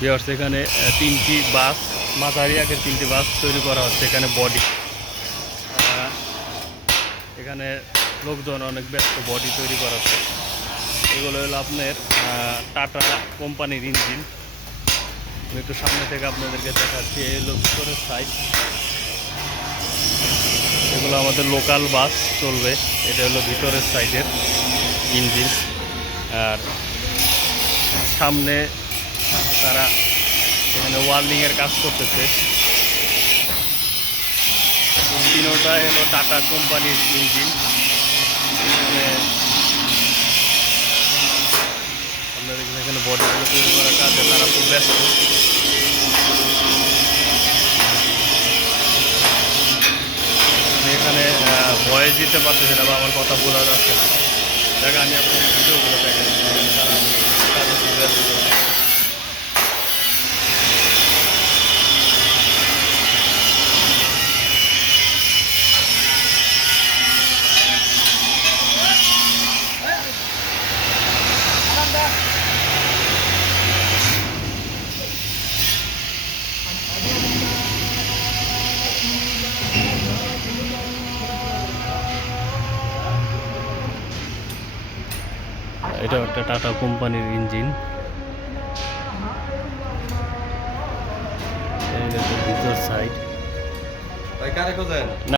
বিহার্স এখানে তিনটি বাস, মাঝারি আগে তিনটি বাস তৈরি করা হচ্ছে এখানে বডি এখানে লোকজন অনেক ব্যস্ত বডি তৈরি করা হচ্ছে। এগুলো হলো আপনার টাটা কোম্পানির ইঞ্জিন আমি একটু সামনে থেকে আপনাদেরকে দেখাচ্ছি, এই হলো ভিতরের সাইড এগুলো আমাদের লোকাল বাস চলবে। এটা হলো ভিতরের সাইডের ইঞ্জিন আর সামনে তারা এখানে ওয়ার্লিংয়ের কাজ করতেছে। তিনোটা হলো টাটা কোম্পানির ইঞ্জিন আপনাদের এখানে বডিগুলো তৈরি করার কাজে তারা খুব ব্যস্ত। এখানে ভয়েস দিতে পারতেছি না বা আমার কথা বোঝা যাচ্ছে না। দেখেন আমি আপনার ভিডিওগুলো দেখেন এটা একটা টাটা কোম্পানির ইঞ্জিন। সাইড